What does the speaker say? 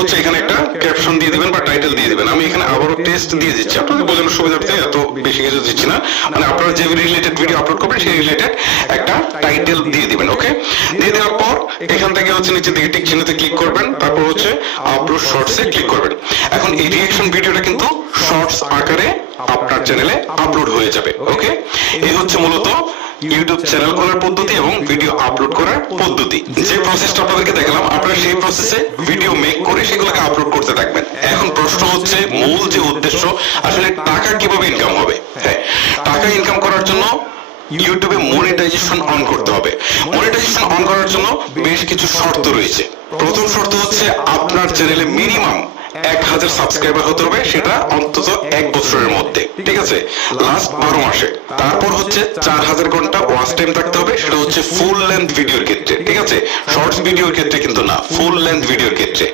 হচ্ছে এখানে একটা ক্যাপশন দিয়ে দিবেন বা টাইটেল দিয়ে দিবেন। আমি এখানে আবারও টেস্ট দিয়ে দিচ্ছি আপনাদের বোঝানোর সুবিধার্থে, এত বেশি কিছু দিচ্ছি না। মানে আপনারা যে রিলেটেড ভিডিও আপলোড করবেন সেই রিলেটেড একটা টাইটেল দিয়ে দিবেন। ওকে, দিয়ে দেওয়ার পর এখান থেকে হচ্ছে নিচের দিকে টিক চিহ্নতে ক্লিক করবেন, তারপর হচ্ছে আপলোড শর্টসে ক্লিক করবেন। এখন এই রিঅ্যাকশন ভিডিওটা কিন্তু শর্টস আকারে আপনার চ্যানেলে আপলোড হয়ে যাবে। ওকে, এই হচ্ছে মূলত ইউটিউব চ্যানেল খোলার পদ্ধতি এবং ভিডিও আপলোড করার পদ্ধতি। যে প্রসেসটা আপনাদেরকে দেখালাম, আপনারা সেই প্রসেসে ভিডিও মেক করে সেগুলোকে আপলোড করতে থাকবেন। এখন প্রশ্ন হচ্ছে, মূল যে উদ্দেশ্য, আসলে টাকা কিভাবে ইনকাম হবে? হ্যাঁ, টাকা ইনকাম করার জন্য ইউটিউবে মনিটাইজেশন অন করতে হবে। মনিটাইজেশন অন করার জন্য বেশ কিছু শর্ত রয়েছে। প্রথম শর্ত হচ্ছে আপনার চ্যানেলে মিনিমাম 1000 সাবস্ক্রাইবার হতে হবে, সেটা অন্তত 1 বছরের মধ্যে, ঠিক আছে, লাস্ট 12 মাসে। তারপর হচ্ছে 4000 ঘন্টা ওয়াচ টাইম থাকতে হবে, সেটা হচ্ছে ফুল লেন্থ ভিডিওর ক্ষেত্রে, ঠিক আছে, শর্টস ভিডিওর ক্ষেত্রে কিন্তু না, ফুল লেন্থ ভিডিওর ক্ষেত্রে।